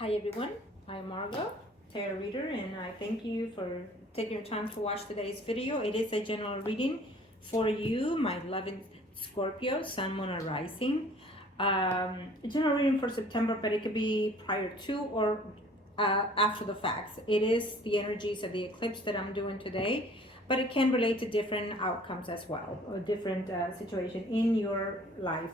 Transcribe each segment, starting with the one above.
Hi everyone, I'm Margot, tarot reader, and I thank you for taking your time to watch today's video. It is a general reading for you, my beloved Scorpio, Sun, Moon, or Rising. General reading for September, but it could be prior to or after the facts. It is the energies of the eclipse that I'm doing today, but it can relate to different outcomes as well, or different situation in your life.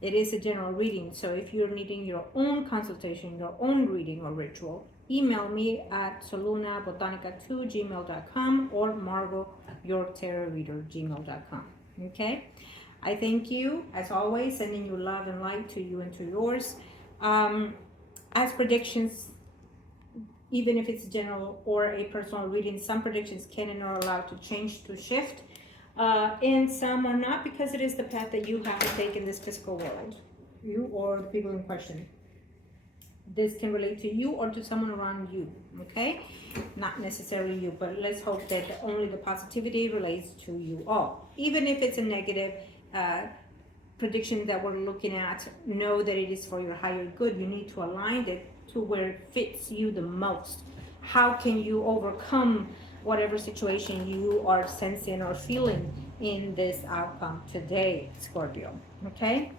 It is a general reading, so if you're needing your own consultation, your own reading or ritual, email me at solunabotanica2gmail.com or margourtarotreader@gmail.com. Okay, I thank you as always, sending you love and light to you and to yours. As predictions, even if it's general or a personal reading, some predictions can and are allowed to change, to shift. And some are not, because it is the path that you have to take in this physical world, you or the people in question. This can relate to you or to someone around you, okay? Not necessarily you, but let's hope that only the positivity relates to you all. Even if it's a negative prediction that we're looking at, know that it is for your higher good. You need to align it to where it fits you the most. How can you overcome whatever situation you are sensing or feeling in this outcome today, Scorpio? Okay,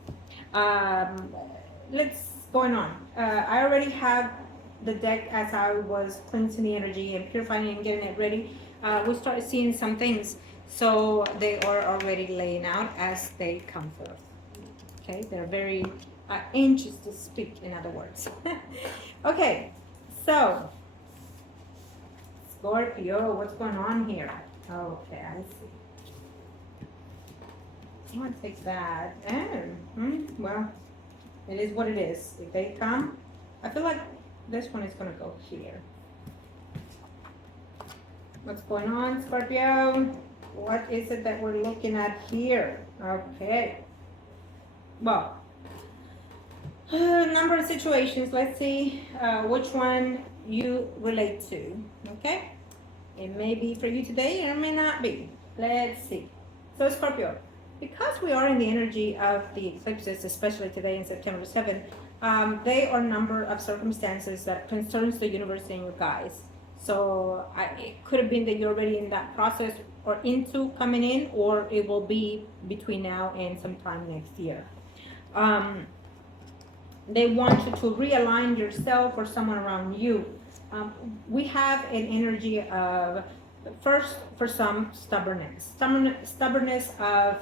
let's going on. I already have the deck as I was cleansing the energy and purifying and getting it ready. We started seeing some things, so they are already laying out as they come forth. Okay, they're very anxious to speak, in other words. Okay, so Scorpio, what's going on here? Okay, I see. I'm gonna take that. Well, it is what it is. If they come, I feel like this one is gonna go here. What's going on, Scorpio? What is it that we're looking at here? Okay. Well, number of situations. Let's see which one you relate to. Okay, it may be for you today, or it may not be. Let's see. So Scorpio, because we are in the energy of the eclipses, especially today in September 7th, they are a number of circumstances that concerns the universe and you guys. So it could have been that you're already in that process or into coming in, or it will be between now and sometime next year. They want you to realign yourself or someone around you. We have an energy of, first, for some, stubbornness of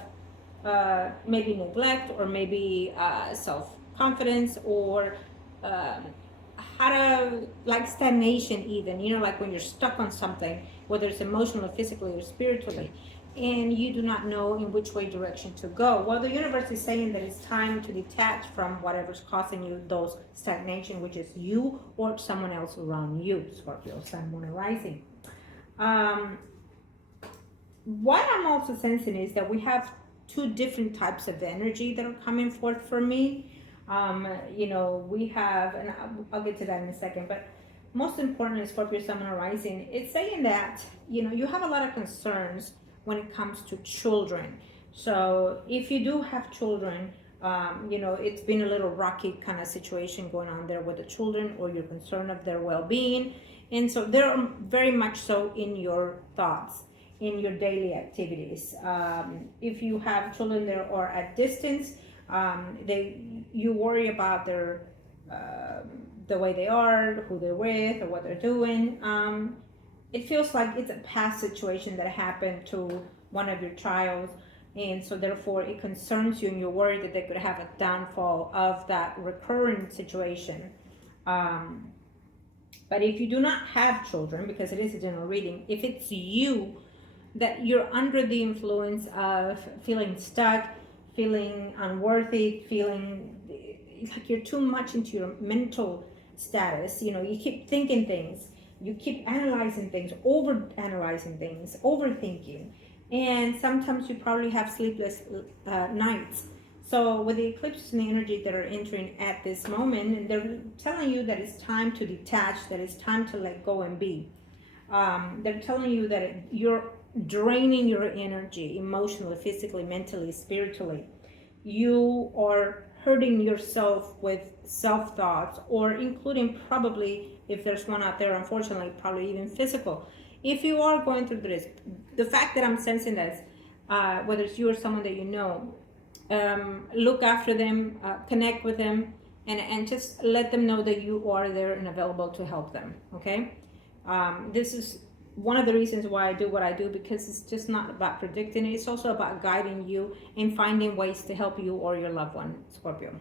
maybe neglect, or maybe self-confidence, or how to, like stagnation even, like when you're stuck on something, whether it's emotionally, physically, or spiritually, and you do not know in which way direction to go. Well, the universe is saying that it's time to detach from whatever's causing you those stagnation, which is you or someone else around you, Scorpio, Sun, Moon, and Rising. What I'm also sensing is that we have two different types of energy that are coming forth for me. We have, and I'll get to that in a second, but most importantly, Scorpio, Sun, Moon, and Rising, it's saying that, you have a lot of concerns when it comes to children. So if you do have children, it's been a little rocky kind of situation going on there with the children, or you're concerned of their well-being. And so they're very much so in your thoughts, in your daily activities. If you have children there or at distance, you worry about their the way they are, who they're with, or what they're doing. It feels like it's a past situation that happened to one of your child, and so therefore it concerns you, and you're worried that they could have a downfall of that recurrent situation. But if you do not have children, because it is a general reading, if it's you that you're under the influence of feeling stuck, feeling unworthy, feeling like you're too much into your mental status, you keep thinking things, you keep analyzing things, over-analyzing things, overthinking, and sometimes you probably have sleepless nights. So with the eclipses and the energy that are entering at this moment, they're telling you that it's time to detach, that it's time to let go and be. They're telling you that you're draining your energy emotionally, physically, mentally, spiritually. You are hurting yourself with self-thoughts, or including probably, if there's one out there, unfortunately, probably even physical. If you are going through this, the fact that I'm sensing this, whether it's you or someone that you know, look after them, connect with them, and just let them know that you are there and available to help them, okay? This is one of the reasons why I do what I do, because it's just not about predicting it. It's also about guiding you and finding ways to help you or your loved one, Scorpio.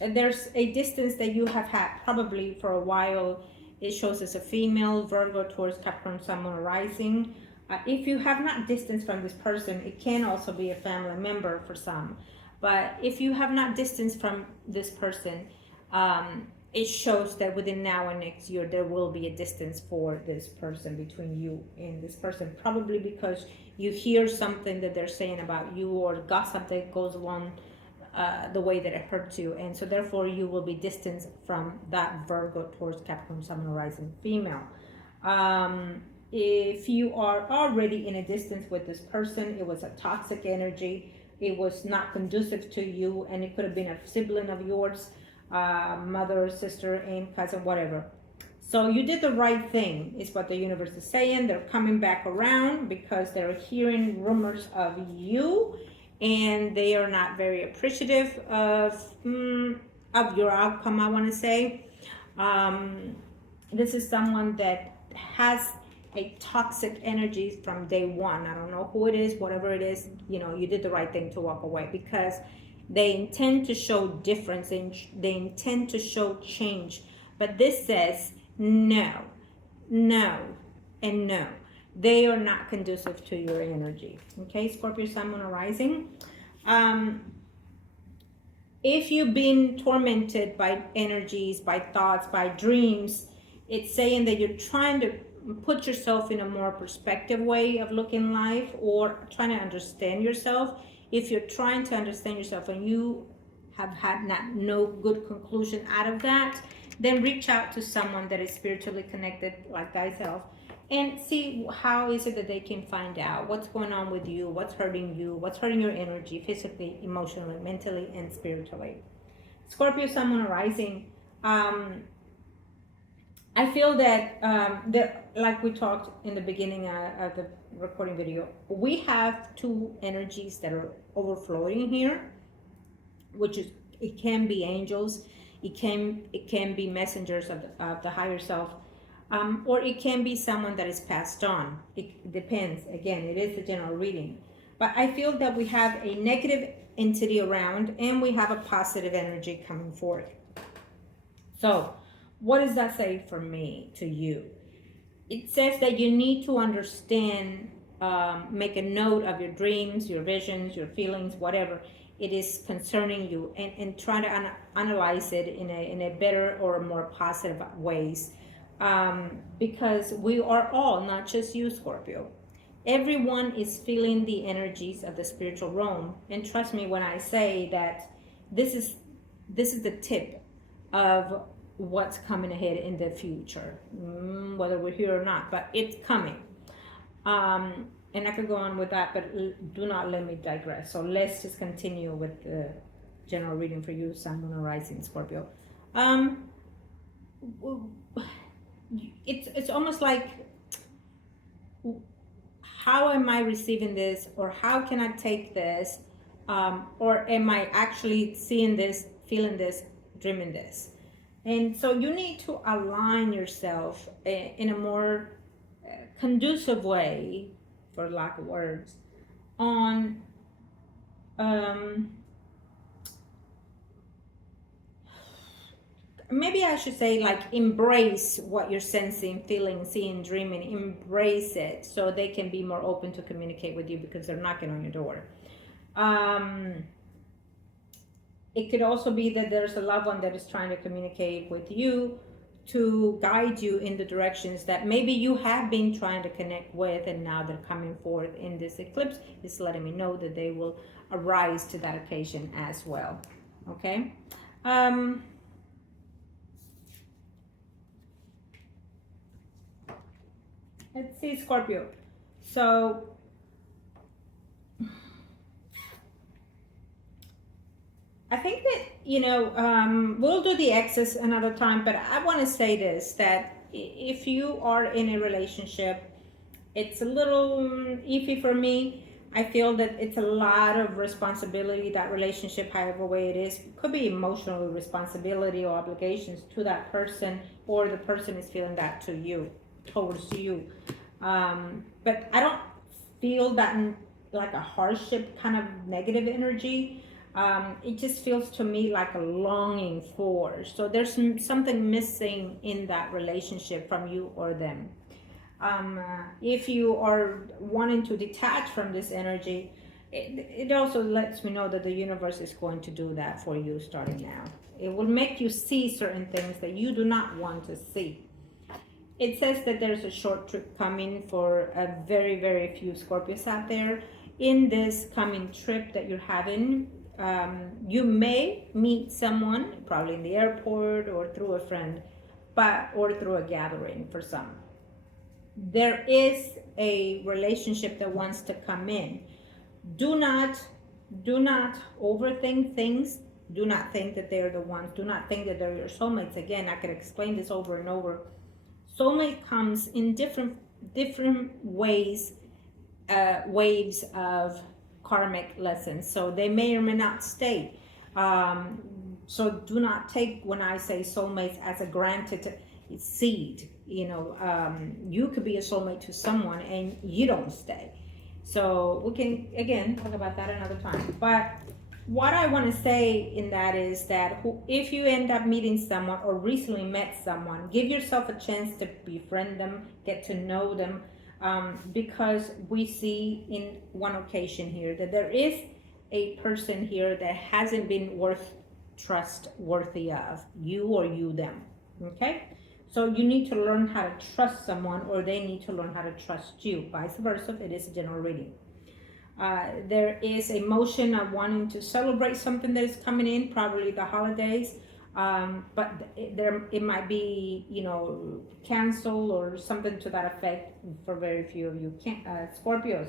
There's a distance that you have had probably for a while. It shows as a female, Virgo, Taurus, Capricorn, Sun, Moon, Rising. If you have not distanced from this person, it can also be a family member for some. But if you have not distanced from this person, it shows that within now and next year, there will be a distance for this person, between you and this person. Probably because you hear something that they're saying about you, or gossip that goes along the way that it hurts you. And so therefore, you will be distanced from that Virgo, Taurus, Capricorn, Sun, Moon, Rising female. If you are already in a distance with this person, it was a toxic energy. It was not conducive to you, and it could have been a sibling of yours, mother, sister, aunt, cousin, whatever. So you did the right thing, is what the universe is saying. They're coming back around because they're hearing rumors of you, and they are not very appreciative of your outcome, I want to say. This is someone that has a toxic energy from day one. I don't know who it is, whatever it is, you did the right thing to walk away, because they intend to show difference and they intend to show change. But this says no, and no. They are not conducive to your energy. Okay, Scorpio, Sun, Moon, Rising. If you've been tormented by energies, by thoughts, by dreams, it's saying that you're trying to put yourself in a more perspective way of looking life, or trying to understand yourself. If you're trying to understand yourself and you have had no good conclusion out of that, then reach out to someone that is spiritually connected, like thyself, and see how is it that they can find out what's going on with you, what's hurting you, what's hurting your energy, physically, emotionally, mentally, and spiritually. Scorpio, Sun, Moon, Rising. I feel that like we talked in the beginning of the recording video, we have two energies that are overflowing here, which is, it can be angels, it can be messengers of the higher self, or it can be someone that is passed on. It depends. Again, it is a general reading, but I feel that we have a negative entity around and we have a positive energy coming forth. So what does that say for me to you? It says that you need to understand, make a note of your dreams, your visions, your feelings, whatever it is concerning you, and try to analyze it in a better or more positive ways. Because we are all, not just you, Scorpio, everyone is feeling the energies of the spiritual realm. And trust me when I say that this is the tip of what's coming ahead in the future, whether we're here or not, but it's coming. And I could go on with that, but do not let me digress. So let's just continue with the general reading for you, Sun, Moon, Rising, Scorpio. It's almost like, how am I receiving this, or how can I take this, or am I actually seeing this, feeling this, dreaming this? And so you need to align yourself in a more conducive way, for lack of words, on maybe I should say, like, embrace what you're sensing, feeling, seeing, dreaming. Embrace it so they can be more open to communicate with you, because they're knocking on your door. It could also be that there's a loved one that is trying to communicate with you to guide you in the directions that maybe you have been trying to connect with, and now they're coming forth in this eclipse. It's letting me know that they will arise to that occasion as well. Okay. Let's see, Scorpio. So I think that, we'll do the exes another time, but I want to say this, that if you are in a relationship, it's a little iffy for me. I feel that it's a lot of responsibility, that relationship, however way it is. It could be emotional responsibility or obligations to that person, or the person is feeling that to you, towards you. But I don't feel that like a hardship kind of negative energy. It just feels to me like a longing for. So there's something missing in that relationship from you or them. If you are wanting to detach from this energy, it also lets me know that the universe is going to do that for you starting now. It will make you see certain things that you do not want to see. It says that there's a short trip coming for a very, very few Scorpios out there. In this coming trip that you're having, you may meet someone, probably in the airport or through a friend, or through a gathering for some. There is a relationship that wants to come in. Do not overthink things. Do not think that they're the ones. Do not think that they're your soulmates. Again, I could explain this over and over. Soulmate comes in different ways, waves of karmic lessons. So they may or may not stay. So do not take when I say soulmates as a granted seed. You could be a soulmate to someone and you don't stay. So we can again talk about that another time. But what I want to say in that is that if you end up meeting someone or recently met someone, give yourself a chance to befriend them, get to know them, because we see in one occasion here that there is a person here that hasn't been trustworthy of you or you them. Okay, so you need to learn how to trust someone, or they need to learn how to trust you. Vice versa. It is a general reading. There is a motion of wanting to celebrate something that is coming in, probably the holidays, but it might be, cancel or something to that effect for very few of you Scorpios.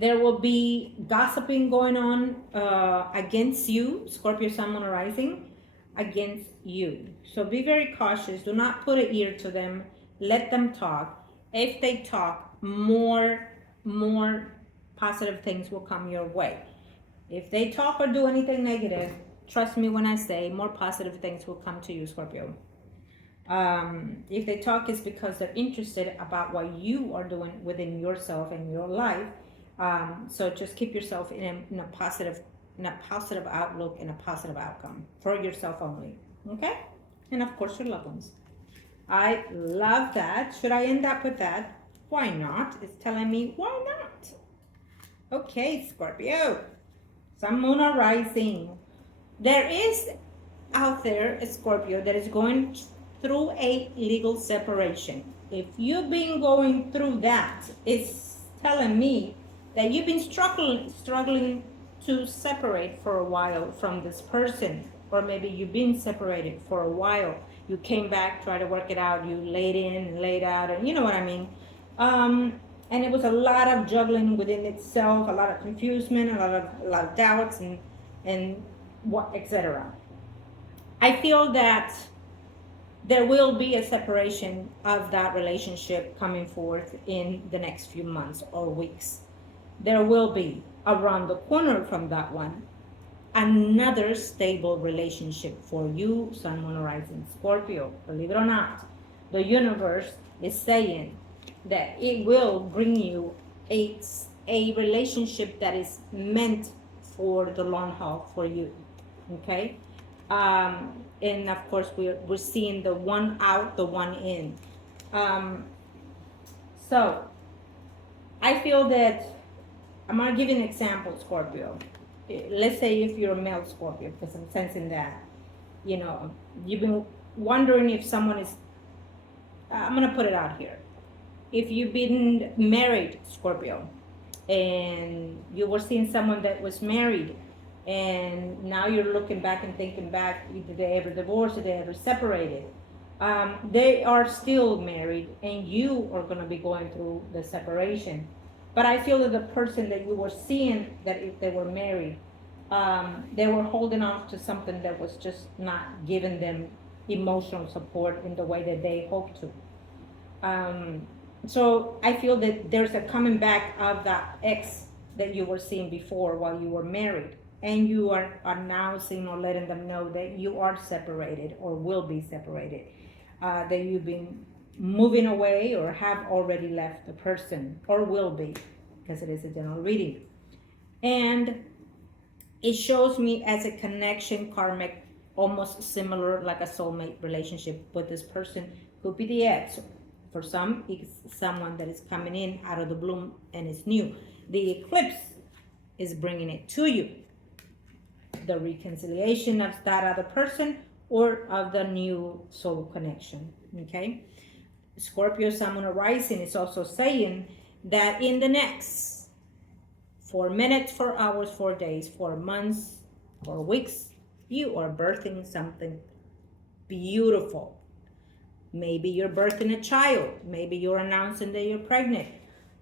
There will be gossiping going on against you, Scorpio Sun Moon Rising, against you. So be very cautious. Do not put an ear to them. Let them talk. If they talk, more positive things will come your way. If they talk or do anything negative, trust me when I say more positive things will come to you, Scorpio. If they talk, it's because they're interested about what you are doing within yourself and your life. So just keep yourself in a positive outlook and a positive outcome for yourself only. Okay? And of course your loved ones. I love that. Should I end up with that? Why not? It's telling me why not. Okay, Scorpio. Sun, Moon, or Rising. There is out there a Scorpio that is going through a legal separation. If you've been going through that, it's telling me that you've been struggling to separate for a while from this person, or maybe you've been separated for a while. You came back, tried to work it out, you laid in and laid out, and you know what I mean. And it was a lot of juggling within itself, a lot of confusion, a lot of doubts, and what, etc. I feel that there will be a separation of that relationship coming forth in the next few months or weeks. There will be, around the corner from that one, another stable relationship for you, Sun, Moon, Rising, Scorpio. Believe it or not, the universe is saying that it will bring you a relationship that is meant for the long haul for you. Okay? And of course, we're seeing the one out, the one in. So I feel that I'm going to give you an example, Scorpio. Let's say if you're a male Scorpio, because I'm sensing that, you've been wondering if someone is, I'm going to put it out here. If you've been married, Scorpio, and you were seeing someone that was married, and now you're looking back and thinking back, did they ever divorce, did they ever separated? They are still married, and you are going to be going through the separation. But I feel that the person that you were seeing, that if they were married, they were holding on to something that was just not giving them emotional support in the way that they hoped to. So I feel that there's a coming back of that ex that you were seeing before while you were married, and you are announcing or letting them know that you are separated or will be separated, that you've been moving away or have already left the person or will be, because it is a general reading. And it shows me as a connection, karmic, almost similar like a soulmate relationship with this person. Could be the ex. For some, it's someone that is coming in out of the bloom and is new. The eclipse is bringing it to you. The reconciliation of that other person or of the new soul connection. Okay? Scorpio, Sun, Moon, Rising is also saying that in the next 4 minutes, 4 hours, 4 days, 4 months, 4 weeks, you are birthing something beautiful. Maybe you're birthing a child. Maybe you're announcing that you're pregnant.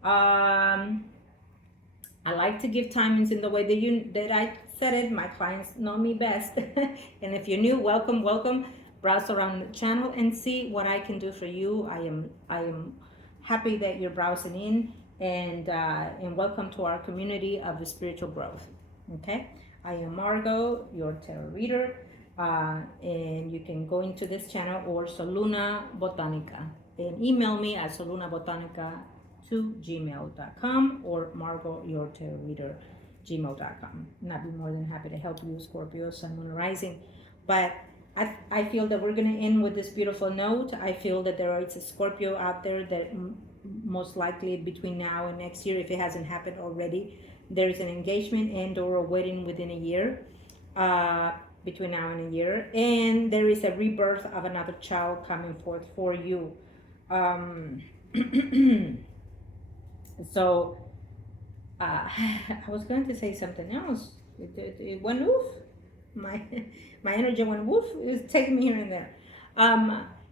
I like to give timings in the way that I said it. My clients know me best. And if you're new, welcome. Browse around the channel and see what I can do for you. I am happy that you're browsing in, and welcome to our community of the spiritual growth. Okay, I am Margot, your tarot reader. And you can go into this channel or Soluna Botanica and email me at solunabotanica@gmail.com or Margot, your tarot reader, gmail.com. And I'd be more than happy to help you, Scorpio, Sun, Moon, Rising. But I feel that we're going to end with this beautiful note. I feel that there is a Scorpio out there that most likely between now and next year, if it hasn't happened already, there is an engagement and or a wedding within a year. Between now and a year, and there is a rebirth of another child coming forth for you. So I was going to say something else. It went woof. My energy went woof. It was taking me here and there.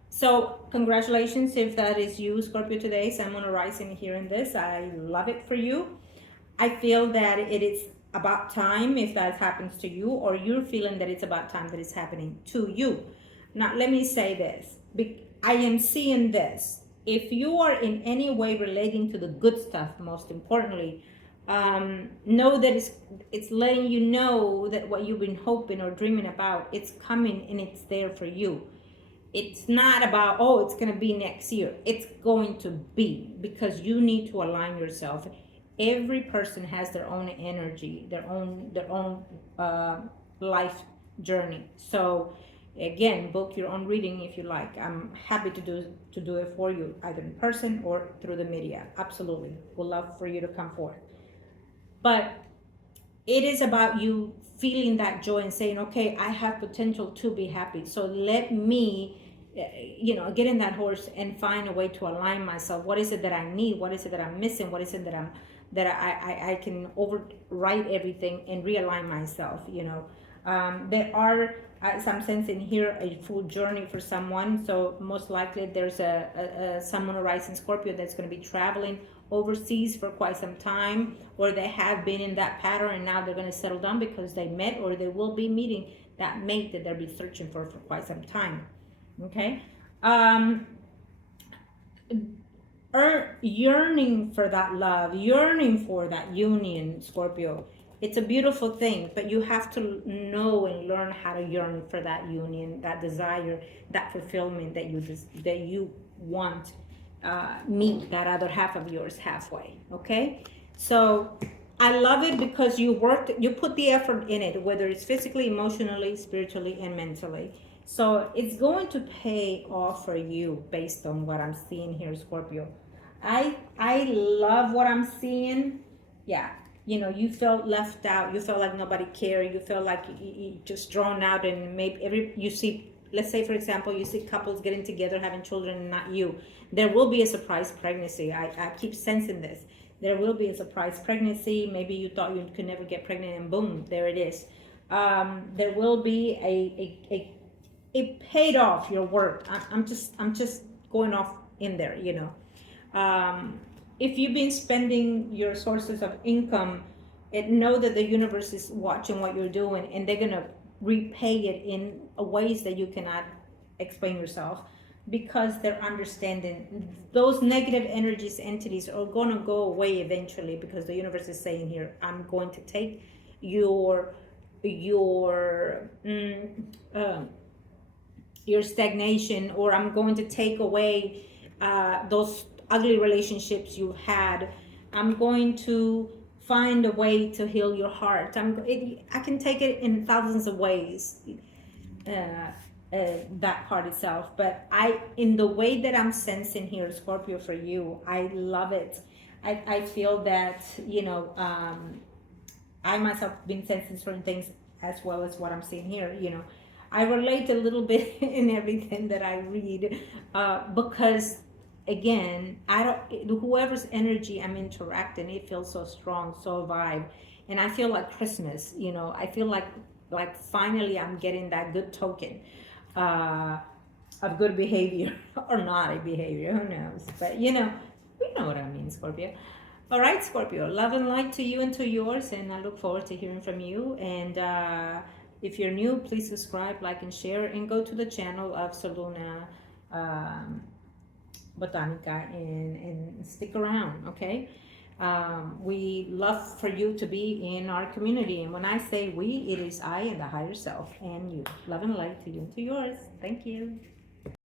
So congratulations if that is you, Scorpio, today. Sun, Moon, Rising here in this. I love it for you. I feel that it is about time if that happens to you, or you're feeling that it's about time that it's happening to you. Now, let me say this. I am seeing this. If you are in any way relating to the good stuff, most importantly, know that it's letting you know that what you've been hoping or dreaming about, it's coming and it's there for you. It's not about, oh, it's going to be next year. It's going to be, because you need to align yourself. Every person has their own energy, their own life journey. So again, book your own reading if you like. I'm happy to do it for you, either in person or through the media. Absolutely, would love for you to come forth. But it is about you feeling that joy and saying, okay, I have potential to be happy. So let me, get in that horse and find a way to align myself. What is it that I need? What is it that I'm missing? What is it that I can overwrite everything and realign myself. There are some sense in here a full journey for someone. So most likely there's a someone rising Scorpio that's going to be traveling overseas for quite some time, or they have been in that pattern and now they're going to settle down because they met, or they will be meeting that mate that they'll be searching for quite some time. Okay. Yearning for that love, yearning for that union, Scorpio. It's a beautiful thing, but you have to know and learn how to yearn for that union, that desire, that fulfillment that you want. Meet that other half of yours halfway. Okay, so I love it because you put the effort in it, whether it's physically, emotionally, spiritually, and mentally. So it's going to pay off for you based on what I'm seeing here, Scorpio. I love what I'm seeing. Yeah, you felt left out. You felt like nobody cared. You felt like you just drawn out, and maybe you see, let's say for example, you see couples getting together, having children, and not you. There will be a surprise pregnancy. I keep sensing this. There will be a surprise pregnancy. Maybe you thought you could never get pregnant, and boom, there it is. There will be it paid off your work. I'm just going off in there, if you've been spending your sources of income, know that the universe is watching what you're doing, and they're gonna repay it in ways that you cannot explain yourself, because they're understanding those negative energies, entities are gonna go away eventually, because the universe is saying here, I'm going to take your your stagnation, or I'm going to take away those ugly relationships you've had. I'm going to find a way to heal your heart. I can take it in thousands of ways, that part itself. But in the way that I'm sensing here, Scorpio, for you, I love it. I feel that, I myself been sensing certain things as well as what I'm seeing here. I relate a little bit in everything that I read, because again, I don't. Whoever's energy I'm interacting, it feels so strong, so vibe, and I feel like Christmas. I feel like finally I'm getting that good token of good behavior or naughty behavior. Who knows? But you know what I mean, Scorpio. All right, Scorpio. Love and light to you and to yours, and I look forward to hearing from you. And if you're new, please subscribe, like, and share, and go to the channel of Soluna Botanica and stick around, okay? We love for you to be in our community. And when I say we, it is I and the higher self and you. Love and light to you and to yours. Thank you.